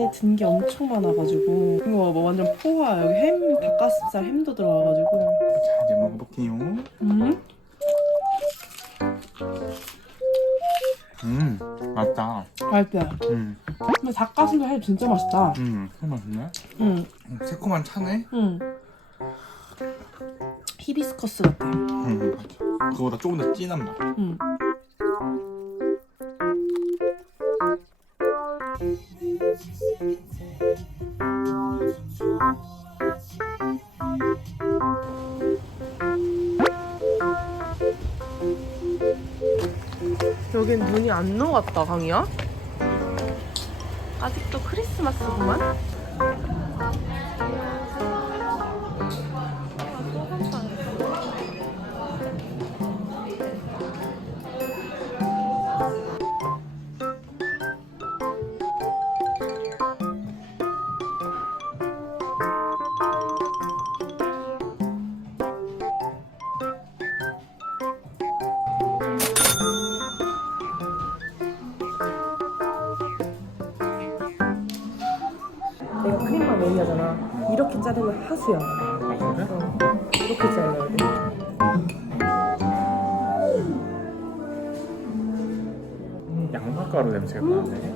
안에 든 게 엄청 많아가지고 이거 뭐 완전 포화. 여기 햄, 닭가슴살 햄도 들어가가지고. 자, 이제 먹어볼게요. 맛있다. 맛있다. 근데 닭가슴살 햄 진짜 맛있다. 맛있네. 새콤한 차네. 히비스커스 같아. 맞아. 그거보다 조금 더 진한 맛. 여긴 눈이 안 녹았다, 강이야? 아직도 크리스마스구만? 내가 크림빵 매니아잖아. 이렇게 자르면 하수야. 아, 그래? 이렇게 잘라야 돼. 양파가루 냄새가 나네.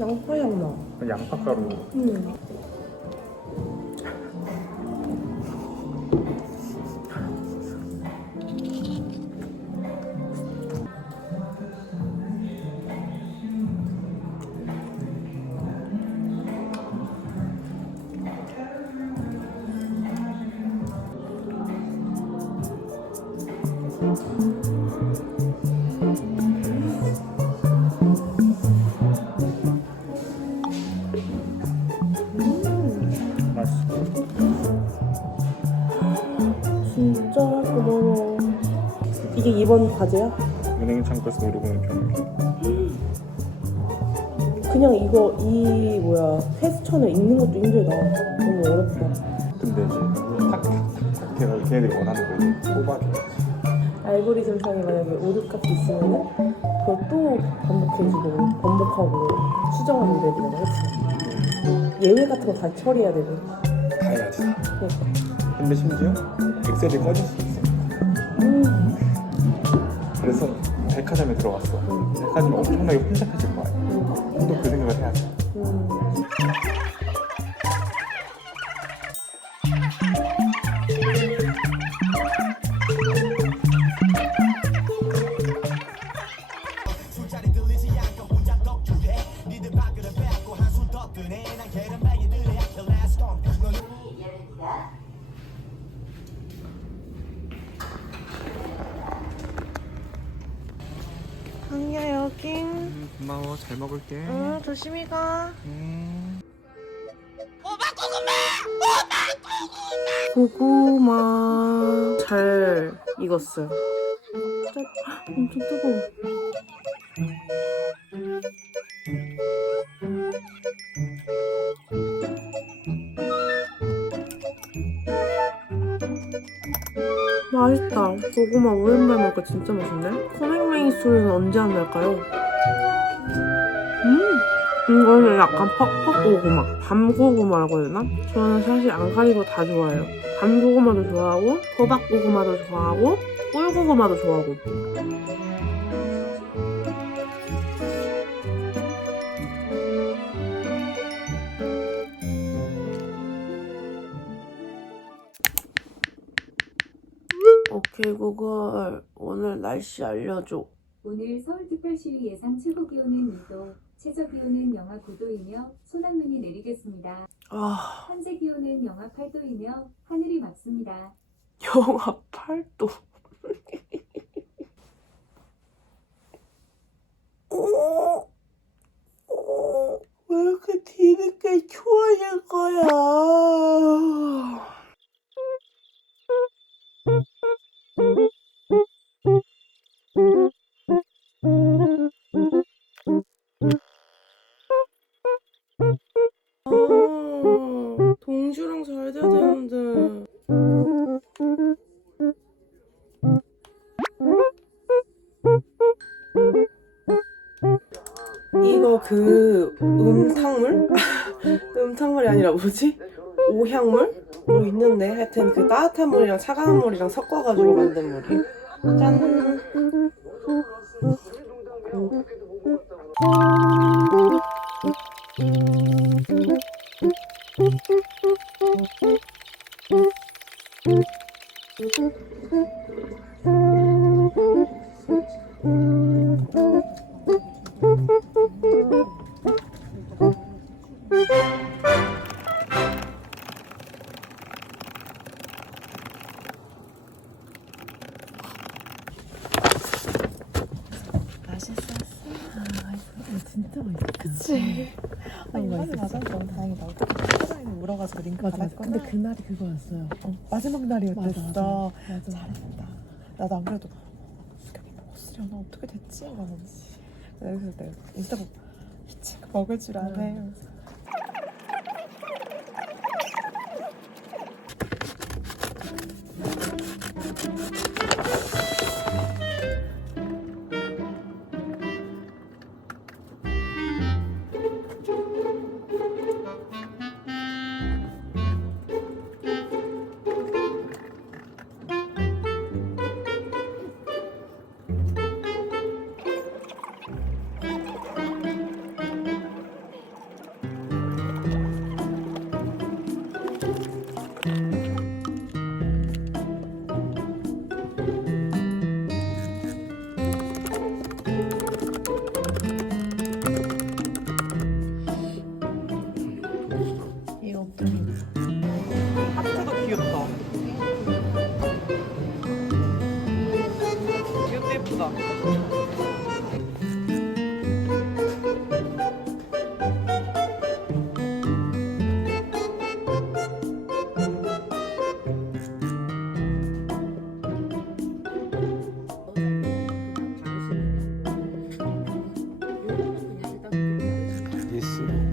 양파 향 나. 양파가루. 맛있어. 진짜 고마워. 이게 이번 과제야? 은행 창구에서 노리고는 경기. 그냥 이거 이 뭐야 퀘스천을 읽는 것도 힘들다. 너무 어렵다. 근데 이제 탁탁탁탁 해서 걔네들이 원하는 거 이제 뽑아줘야지. 알고리즘상에 만약에 오류값이 있으면은 그걸 또 반복해주고 반복하고 수정하면 되잖아, 그치? 예외 같은 거 다 처리해야 되고. 다 해야지. 그러니까. 근데 심지어 엑셀이 꺼질 수 있어. 그래서 백화점에 들어갔어. 백화점이 엄청나게 혼잡해질 거야. 또 그 생각을 해야 돼. 강이야 여긴. 고마워. 잘 먹을게. 응, 조심히 가. 고구마 잘 익었어요. 엄청 뜨거워. 맛있다. 고구마 오랜만에 먹으니까 진짜 맛있네. 코맹맹이 소리는 언제 안 날까요? 이거는 약간 퍽퍽 고구마, 밤고구마라고 해야 되나? 저는 사실 안 가리고 다 좋아해요. 밤고구마도 좋아하고, 호박고구마도 좋아하고, 꿀고구마도 좋아하고. 오케이 구글, 오늘 날씨 알려줘. 오늘 서울특별시의 예상 최고 기온은 2도, 최저 기온은 영하 9도이며 소낙눈이 내리겠습니다. 현재 기온은 영하 8도이며 하늘이 맑습니다. 영하 8도. 왜 이렇게 뒤늦게 추워질 거야? 동주랑 잘 돼야 되는데. 이거 그 음탕물? 음탕물이 아니라 뭐지? 오향물? 뭐 있는데 하여튼 그 따뜻한 물이랑 차가운 물이랑 섞어가지고 만든 물이. 짠. 진짜 맛있어. 그치. 아니 맞아. 너무 다행이다. 어떻게 사장님이 물어가지고 링크 받았구나. 근데 그날이 그거였어요. 마지막 날이었어. 맞아. 잘했다. 나도 안 그래도 수경이 먹었으려나 어떻게 됐지? 이러면서 그래서 내가 인스타 보고 미친 거 먹을 줄 아네. 하트도 귀엽다. 이것도 예쁘다.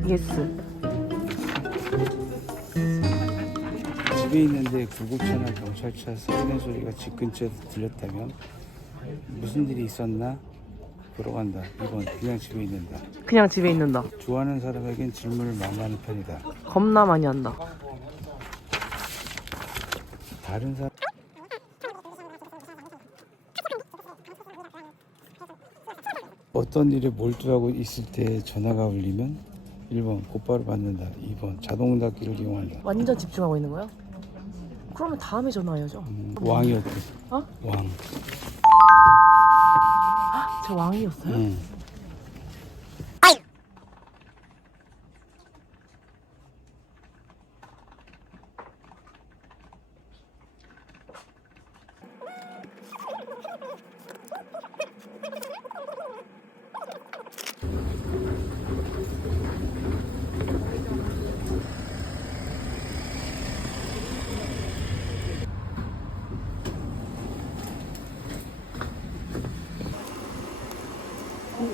예스. 집에 있는데 구급차나 경찰차 사이렌 소리가 집 근처에서 들렸다면 무슨 일이 있었나 보러 간다. 2번 그냥 집에 있는다. 그냥 집에 있는다. 좋아하는 사람에겐 질문을 많이 하는 편이다. 겁나 많이 한다. 다른 사람 어떤 일에 몰두하고 있을 때 전화가 울리면 1번 곧바로 받는다. 2번 자동 닫기를 이용한다. 완전 집중하고 있는 거야? 그러면 다음에 전화해야죠. 왕이었대. 어? 왕. 저 왕이었어요? 응.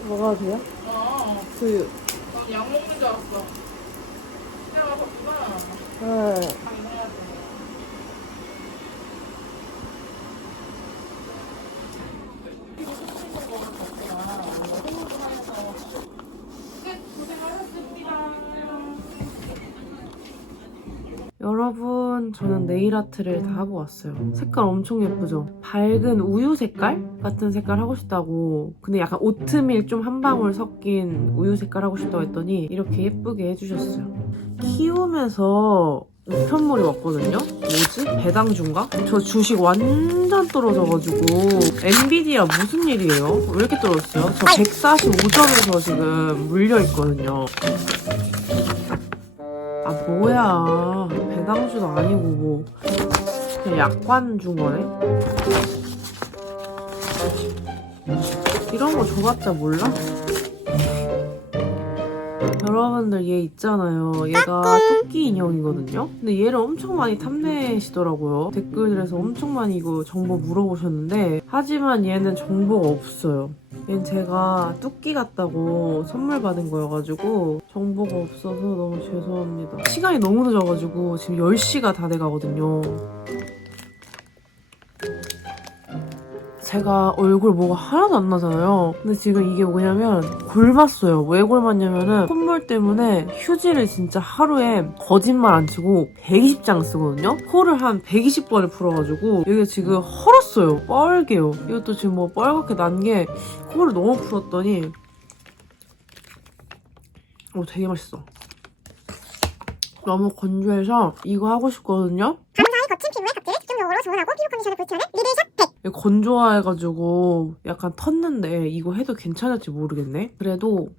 먹어도 돼요? 그 약 먹는 줄 알았어. 그냥 와봤구나. 네. 여러분, 저는 네일 아트를 다 하고 왔어요. 색깔 엄청 예쁘죠? 밝은 우유 색깔 같은 색깔 하고 싶다고. 근데 약간 오트밀 좀 한 방울 섞인 우유 색깔 하고 싶다고 했더니 이렇게 예쁘게 해주셨어요. 키우면서 우편물이 왔거든요? 뭐지? 배당주인가? 저 주식 완전 떨어져가지고 엔비디아 무슨 일이에요? 왜 이렇게 떨어졌어요? 저 145점에서 지금 물려있거든요. 아 뭐야, 배당주도 아니고 뭐 그냥 약관 준 거네? 이런 거 줘봤자 몰라? 여러분들 얘 있잖아요. 얘가 토끼 인형이거든요? 근데 얘를 엄청 많이 탐내시더라고요. 댓글들에서 엄청 많이 이거 정보 물어보셨는데 하지만 얘는 정보가 없어요. 얘는 제가 뚜끼 같다고 선물 받은 거여가지고 정보가 없어서 너무 죄송합니다. 시간이 너무 늦어가지고 지금 10시가 다 돼가거든요. 제가 얼굴 뭐가 하나도 안 나잖아요. 근데 지금 이게 뭐냐면 골봤어요. 왜 골봤냐면은 콧물 때문에 휴지를 진짜 하루에 거짓말 안 치고 120장 쓰거든요. 코를 한 120번을 풀어가지고 여기가 지금 헐었어요. 뻘개요. 이것도 지금 뭐 빨갛게 난 게 코를 너무 풀었더니 되게 맛있어. 너무 건조해서 이거 하고 싶거든요. 밤사이 거친 피부에 각질을 집중적으로 지원하고 피부 컨디션을 보충하는 리들샵 100. 건조해가지고 약간 텄는데 이거 해도 괜찮을지 모르겠네. 그래도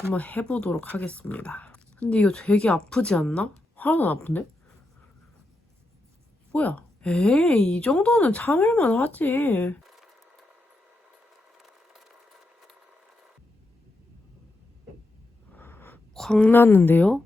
한번 해보도록 하겠습니다. 근데 이거 되게 아프지 않나? 하나도 안 아픈데? 뭐야? 에이, 이 정도는 참을만 하지. 광나는데요?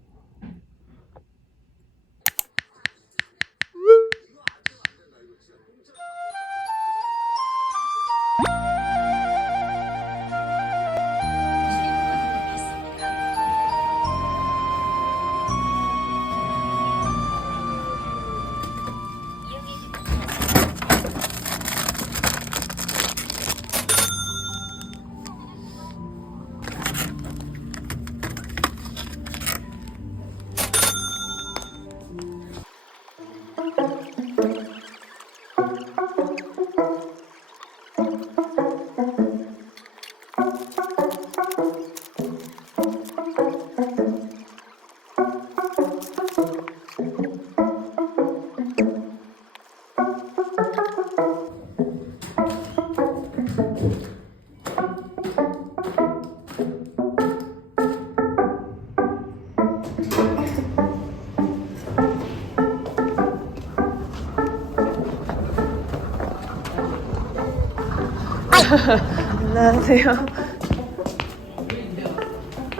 안녕하세요.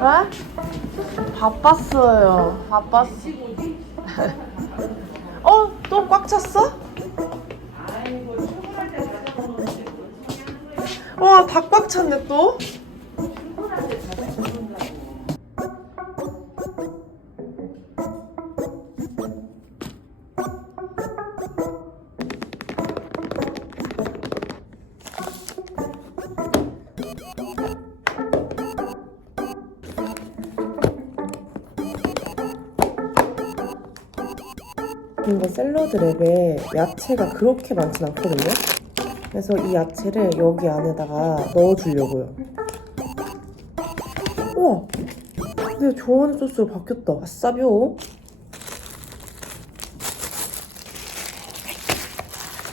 왜? 바빴어요. 바빴어. 또 꽉 찼어? 와, 다 꽉 찼네 또. 근데 샐러드 랩에 야채가 그렇게 많진 않거든요. 그래서 이 야채를 여기 안에다가 넣어주려고요. 우와! 내가 좋아하는 소스로 바뀌었다. 아싸벼!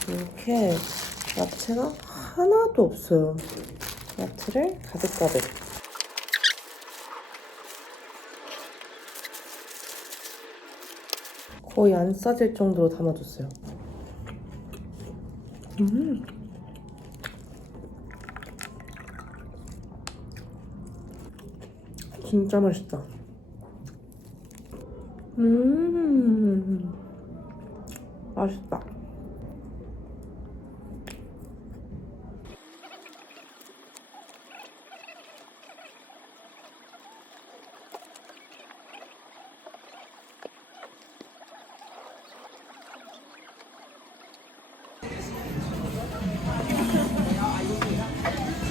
이렇게 야채가 하나도 없어요. 야채를 가득가득. 거의 안 싸질 정도로 담아줬어요. 진짜 맛있다. 맛있다.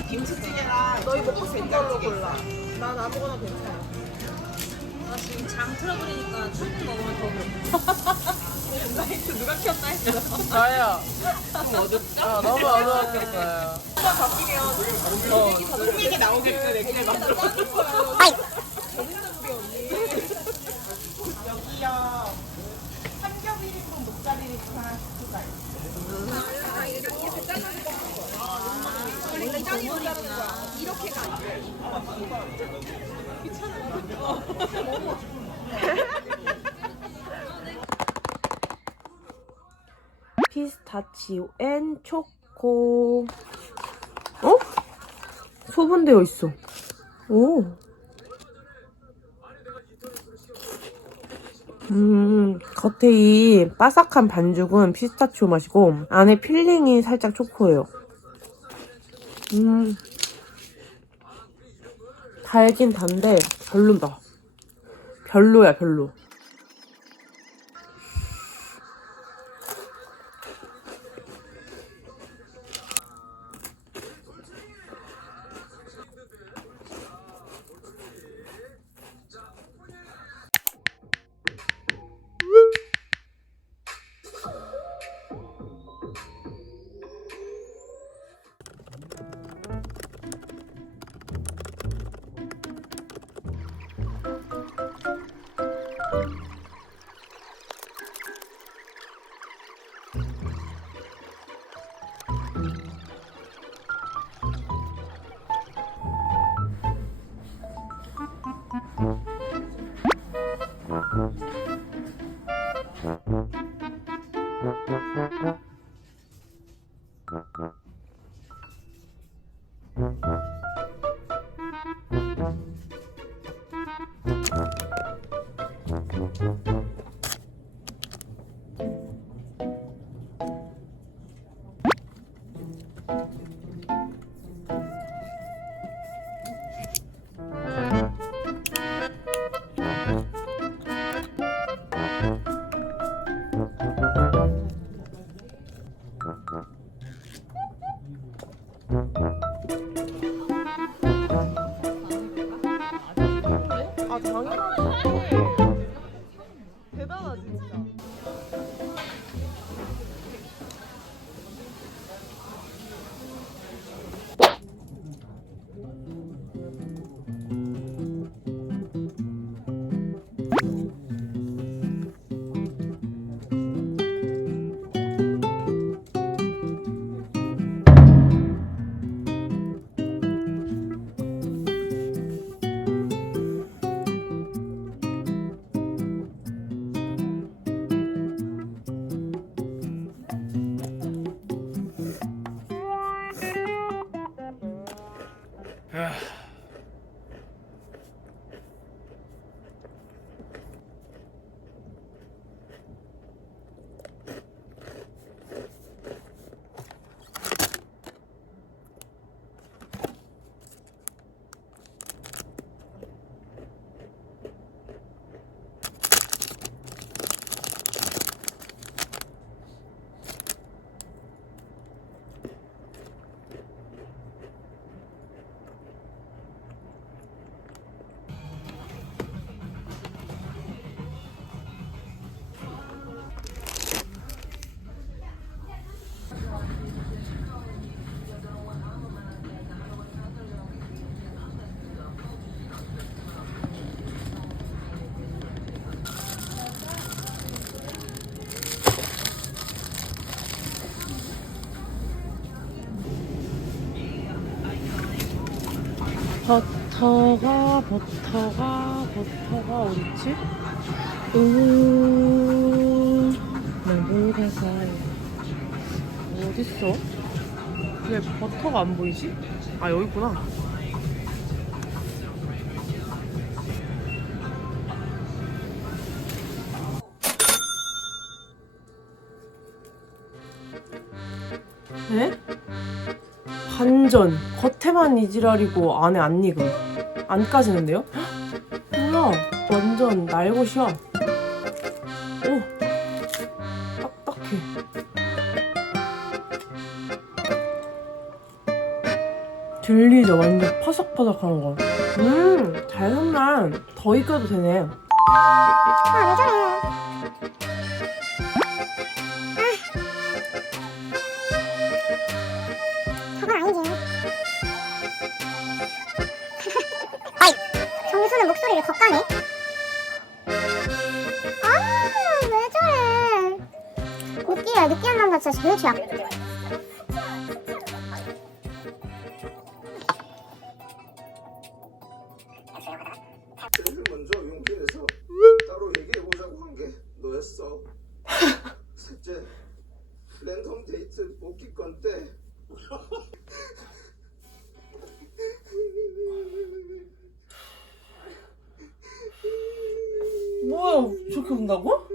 김치찌개랑 너희 먹고 싶은 걸로 골라. 난 아무거나 괜찮아. 나 지금 장 틀어버리니까 천국 먹으면 더 배고파. 나이트 누가 켰나 했어. 나야. 너무 어둡죠? 너무 어두웠어요. 한번 바뀌게요. 똥맥이 나오게끔 이렇게 만들어. 여기요. 삼겹 1인분 목살이 하나 추가요. 원래 짠이 자르는 거야. 이렇게 가. 피스타치오 앤 초코. 소분되어 있어. 오. 겉에 이 바삭한 반죽은 피스타치오 맛이고 안에 필링이 살짝 초코예요. 달긴 단데 별로다. 별로야, 별로. 버터가 어딨지? 나 뭐가 사요? 어딨어? 왜 버터가 안 보이지? 아, 여기 있구나. 에? 반전. 겉에만 이지랄이고 안에 안 익음. 안 까지는데요? 헉, 뭐야? 완전 날것이야. 오, 딱딱해. 들리죠? 완전 파삭파삭한 거. 잘 샀나? 더 익혀도 되네. 아, 왜 저래? 저건 아니지. 아이, 정수는 목소리를 더 까네. 아, 왜 저래? 웃기야, 느끼한 남자 진짜 제일 최악. 제일 먼저 용진에서 따로 얘기해보자고 한 게 너였어. 셋째, 랜덤 데이트 복귀권 때 뭐야, 저렇게 운다고?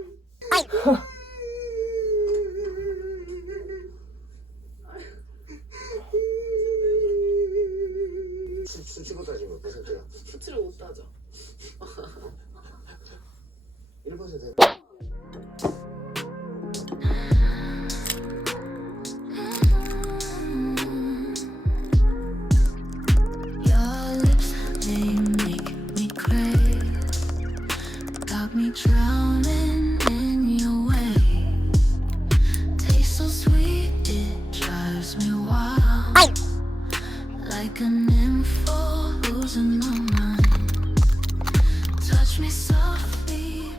수치로 따지면 몇 퍼센트야? 수치를 못 따져. 1%. Your lips, they make me crave. Got me drowning in your way. Taste so sweet, it drives me wild. Like a nympho losing my mind. Touch me softly.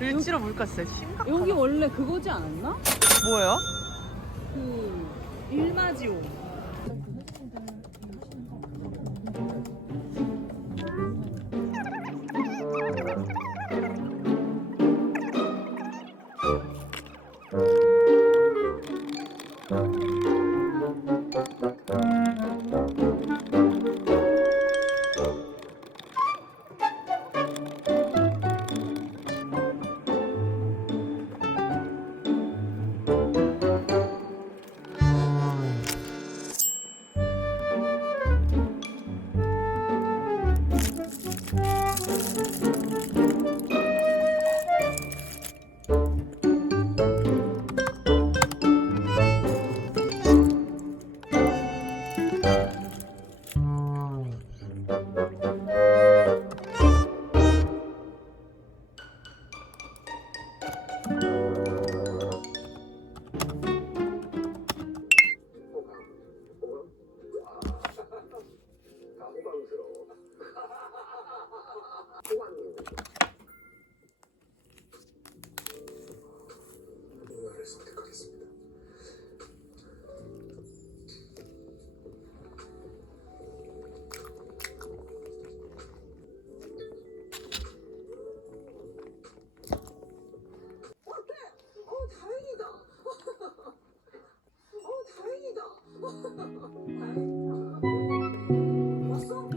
일치로 물가스 심각하다. 여기 원래 그거지 않았나? 뭐예요? 그 일마지오. 왔어?